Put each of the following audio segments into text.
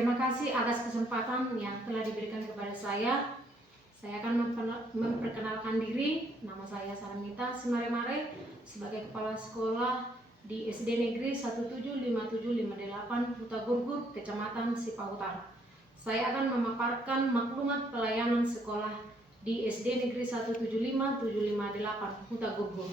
Terima kasih atas kesempatan yang telah diberikan kepada saya. Saya akan memperkenalkan diri. Nama saya Saramita Simaremare sebagai Kepala Sekolah di SD Negeri 175758 Huta Gurgur, Kecamatan Sipahutar. Saya akan memaparkan maklumat pelayanan sekolah di SD Negeri 175758 Huta Gurgur.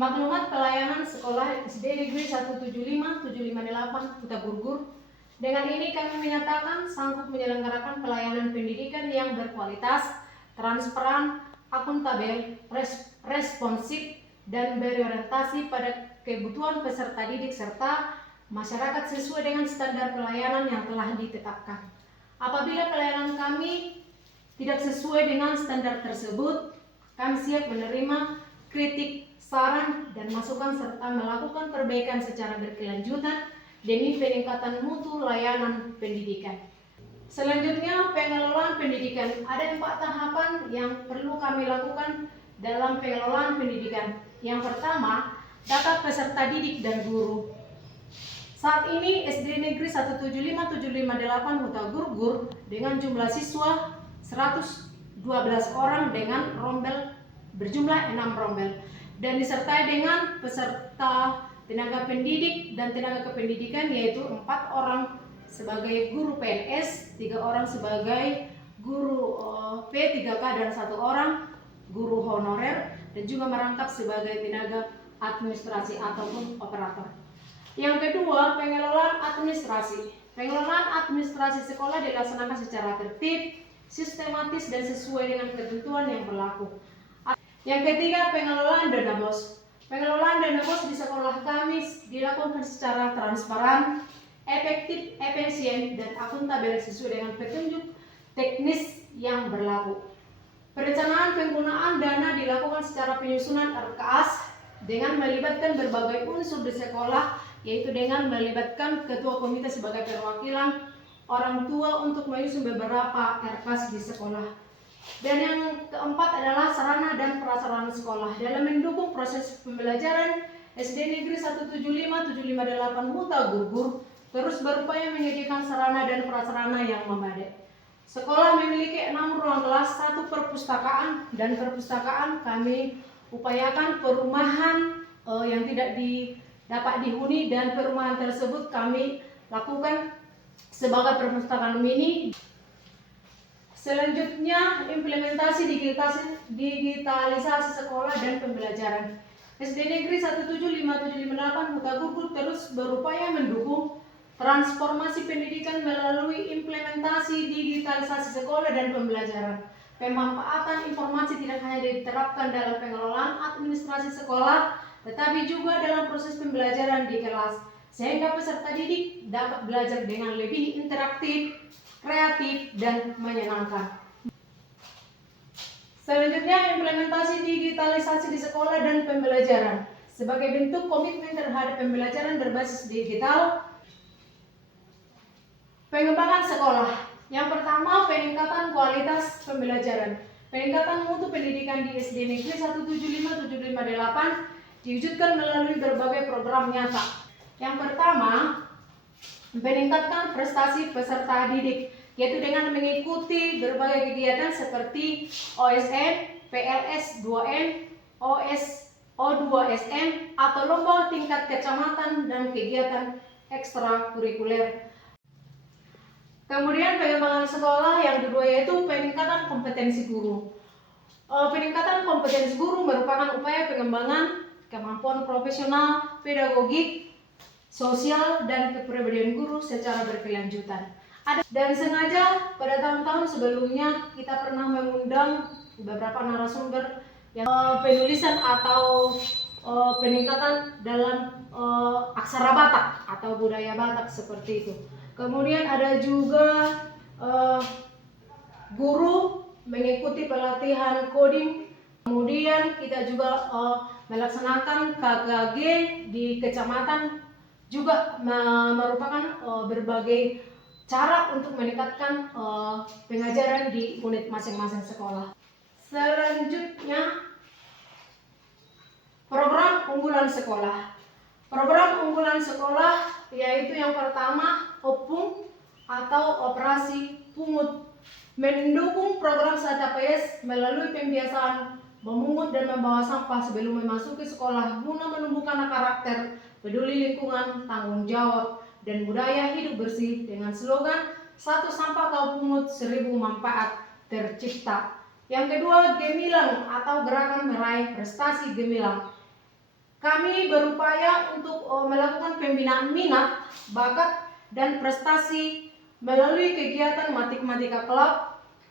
Maklumat pelayanan sekolah SD Negeri 175758 Huta Gurgur. Dengan ini kami menyatakan sanggup menyelenggarakan pelayanan pendidikan yang berkualitas, transparan, akuntabel, responsif, dan berorientasi pada kebutuhan peserta didik serta masyarakat sesuai dengan standar pelayanan yang telah ditetapkan. Apabila pelayanan kami tidak sesuai dengan standar tersebut, kami siap menerima kritik, saran, dan masukan serta melakukan perbaikan secara berkelanjutan demi peningkatan mutu layanan pendidikan. Selanjutnya, pengelolaan pendidikan. Ada 4 tahapan yang perlu kami lakukan dalam pengelolaan pendidikan. Yang pertama, data peserta didik dan guru. Saat ini SD Negeri 175758 Huta Gurgur dengan jumlah siswa 112 orang dengan rombel berjumlah 6 rombel dan disertai dengan peserta tenaga pendidik dan tenaga kependidikan yaitu 4 orang sebagai guru PNS, 3 orang sebagai guru P3K dan 1 orang guru honorer dan juga merangkap sebagai tenaga administrasi ataupun operator. Yang kedua, pengelolaan administrasi. Pengelolaan administrasi sekolah dilaksanakan secara tertib, sistematis dan sesuai dengan ketentuan yang berlaku. Yang ketiga, pengelolaan dana BOS. Pengelolaan dana BOS di sekolah kami dilakukan secara transparan, efektif, efisien, dan akuntabel sesuai dengan petunjuk teknis yang berlaku. Perencanaan penggunaan dana dilakukan secara penyusunan RKAS dengan melibatkan berbagai unsur di sekolah, yaitu dengan melibatkan ketua komite sebagai perwakilan orang tua untuk menyusun beberapa RKAS di sekolah. Dan yang keempat adalah sarana dan prasarana sekolah. Dalam mendukung proses pembelajaran, SD Negeri 175758 Huta Gurgur terus berupaya menyediakan sarana dan prasarana yang memadai. Sekolah memiliki 6 ruang kelas, 1 perpustakaan, dan perpustakaan kami upayakan perumahan yang tidak dapat dihuni, dan perumahan tersebut kami lakukan sebagai perpustakaan mini. Selanjutnya, implementasi digitalisasi sekolah dan pembelajaran. SD Negeri 175758 Huta Gurgur terus berupaya mendukung transformasi pendidikan melalui implementasi digitalisasi sekolah dan pembelajaran. Pemanfaatan informasi tidak hanya diterapkan dalam pengelolaan administrasi sekolah, tetapi juga dalam proses pembelajaran di kelas, sehingga peserta didik dapat belajar dengan lebih interaktif, kreatif, dan menyenangkan. Selanjutnya, implementasi digitalisasi di sekolah dan pembelajaran. Sebagai bentuk komitmen terhadap pembelajaran berbasis digital, pengembangan sekolah. Yang pertama, peningkatan kualitas pembelajaran. Peningkatan mutu pendidikan di SD Negeri 175758 diwujudkan melalui berbagai program nyata. Yang pertama, meningkatkan prestasi peserta didik, yaitu dengan mengikuti berbagai kegiatan seperti OSN, PLS 2N, O2SN, atau lomba tingkat kecamatan dan kegiatan ekstrakurikuler. Kemudian pengembangan sekolah yang kedua yaitu peningkatan kompetensi guru. Peningkatan kompetensi guru merupakan upaya pengembangan kemampuan profesional, pedagogik, sosial, dan kepribadian guru secara berkelanjutan. Dan sengaja pada tahun-tahun sebelumnya kita pernah mengundang beberapa narasumber yang penulisan atau peningkatan dalam aksara Batak atau budaya Batak seperti itu. Kemudian ada juga guru mengikuti pelatihan coding. Kemudian kita juga melaksanakan KKG di kecamatan, juga merupakan berbagai cara untuk meningkatkan pengajaran di unit masing-masing sekolah. Selanjutnya, program unggulan sekolah. Program unggulan sekolah yaitu yang pertama OPUNG atau operasi pungut, mendukung program SATAPS melalui pembiasaan memungut dan membawa sampah sebelum memasuki sekolah guna menumbuhkan karakter peduli lingkungan, tanggung jawab, dan budaya hidup bersih dengan slogan satu sampah kau pungut 1000 manfaat tercipta. Yang kedua, Gemilang atau gerakan meraih prestasi Gemilang. Kami berupaya untuk melakukan pembinaan minat, bakat, dan prestasi melalui kegiatan matematika klub,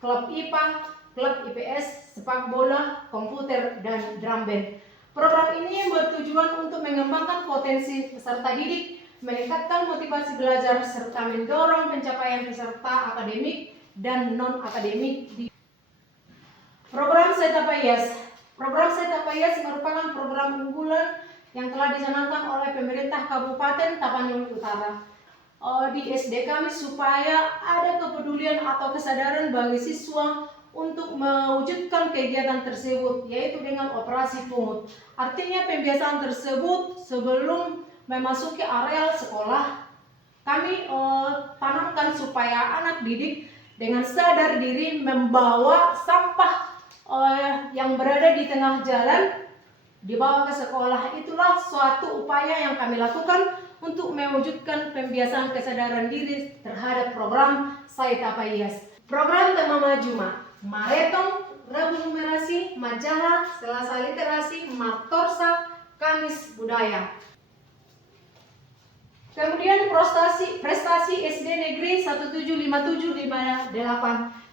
klub IPA, klub IPS, sepak bola, komputer, dan drum band. Program ini bertujuan untuk mengembangkan potensi peserta didik, meningkatkan motivasi belajar, serta mendorong pencapaian peserta akademik dan non-akademik. Program SETAPAYAS. Program SETAPAYAS merupakan program unggulan yang telah dicanangkan oleh pemerintah Kabupaten Tapanuli Utara di SD kami supaya ada kepedulian atau kesadaran bagi siswa untuk mewujudkan kegiatan tersebut, yaitu dengan operasi pungut. Artinya pembiasaan tersebut sebelum memasuki areal sekolah, kami tanamkan supaya anak didik dengan sadar diri membawa sampah yang berada di tengah jalan dibawa ke sekolah. Itulah suatu upaya yang kami lakukan untuk mewujudkan pembiasaan kesadaran diri terhadap program SETAPAYAS. Program tema Majuma, Maretong, Rabu Numerasi, Majalah, Selasa Literasi, Martorsa, Kamis Budaya. Kemudian prestasi SD Negeri 175758.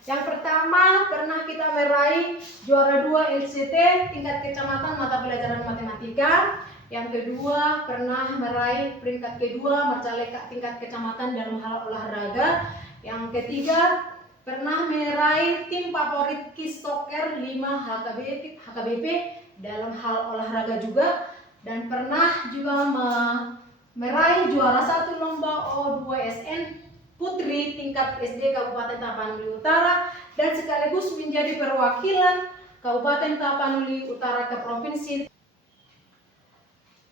Yang pertama, pernah kita meraih juara 2 LCT tingkat kecamatan mata pelajaran matematika. Yang kedua, pernah meraih peringkat kedua Marcaleka tingkat kecamatan dalam hal olahraga. Yang ketiga, pernah meraih tim favorit KIS Soccer 5 HKBP dalam hal olahraga juga. Dan pernah juga meraih juara 1 lomba O2SN Putri tingkat SD Kabupaten Tapanuli Utara dan sekaligus menjadi perwakilan Kabupaten Tapanuli Utara ke provinsi.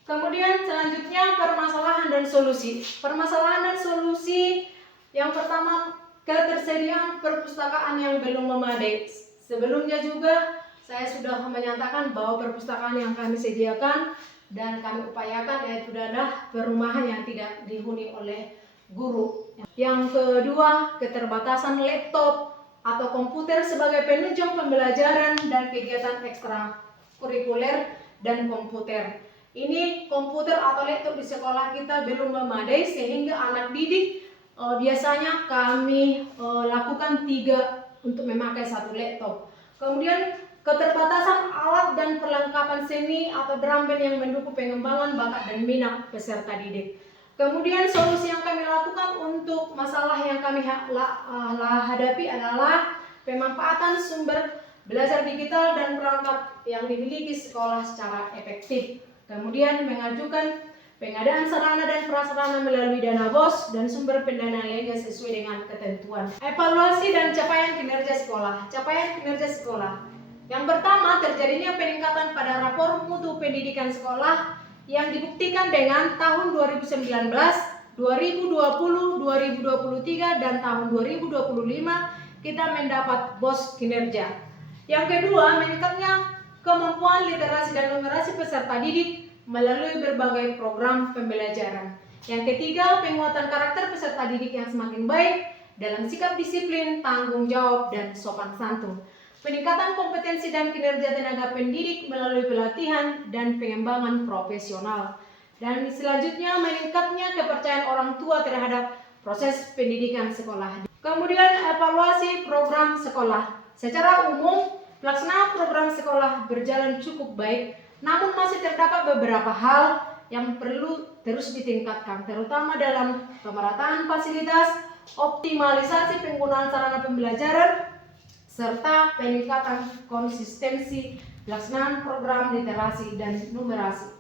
Kemudian selanjutnya permasalahan dan solusi. Permasalahan dan solusi yang pertama, ketersediaan perpustakaan yang belum memadai. Sebelumnya juga saya sudah menyatakan bahwa perpustakaan yang kami sediakan dan kami upayakan yaitu adalah perumahan yang tidak dihuni oleh guru. Yang kedua, keterbatasan laptop atau komputer sebagai penunjang pembelajaran dan kegiatan ekstrakurikuler dan komputer. Ini komputer atau laptop di sekolah kita belum memadai sehingga anak didik biasanya kami lakukan 3 untuk memakai 1 laptop. Kemudian keterbatasan alat dan perlengkapan seni atau drum band yang mendukung pengembangan bakat dan minat peserta didik. Kemudian solusi yang kami lakukan untuk masalah yang kami hadapi adalah pemanfaatan sumber belajar digital dan perangkat yang dimiliki sekolah secara efektif. Kemudian mengajukan pengadaan sarana dan prasarana melalui dana BOS dan sumber pendanaan lainnya sesuai dengan ketentuan. Evaluasi dan capaian kinerja sekolah. Capaian kinerja sekolah. Yang pertama, terjadinya peningkatan pada rapor mutu pendidikan sekolah yang dibuktikan dengan tahun 2019, 2020, 2023, dan tahun 2025 kita mendapat BOS kinerja. Yang kedua, meningkatnya kemampuan literasi dan numerasi peserta didik melalui berbagai program pembelajaran. Yang ketiga, penguatan karakter peserta didik yang semakin baik dalam sikap disiplin, tanggung jawab, dan sopan santun. Peningkatan kompetensi dan kinerja tenaga pendidik melalui pelatihan dan pengembangan profesional. Dan selanjutnya, meningkatnya kepercayaan orang tua terhadap proses pendidikan sekolah. Kemudian, evaluasi program sekolah. Secara umum, pelaksanaan program sekolah berjalan cukup baik, namun masih terdapat beberapa hal yang perlu terus ditingkatkan, terutama dalam pemerataan fasilitas, optimalisasi penggunaan sarana pembelajaran, serta peningkatan konsistensi pelaksanaan program literasi dan numerasi.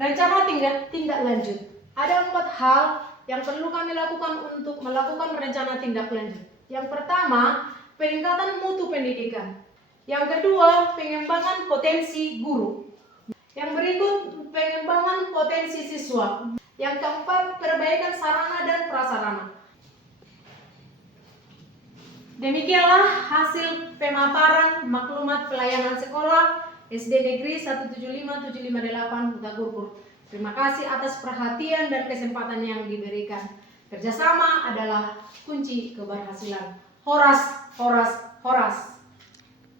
Rencana tindak lanjut. Ada 4 hal yang perlu kami lakukan untuk melakukan rencana tindak lanjut. Yang pertama, peningkatan mutu pendidikan. Yang kedua, pengembangan potensi guru. Yang berikut, pengembangan potensi siswa. Yang keempat, perbaikan sarana dan prasarana. Demikianlah hasil pemaparan maklumat pelayanan sekolah SD Negeri 175758 Huta Gurgur. Terima kasih atas perhatian dan kesempatan yang diberikan. Kerjasama adalah kunci keberhasilan. Horas, horas, horas.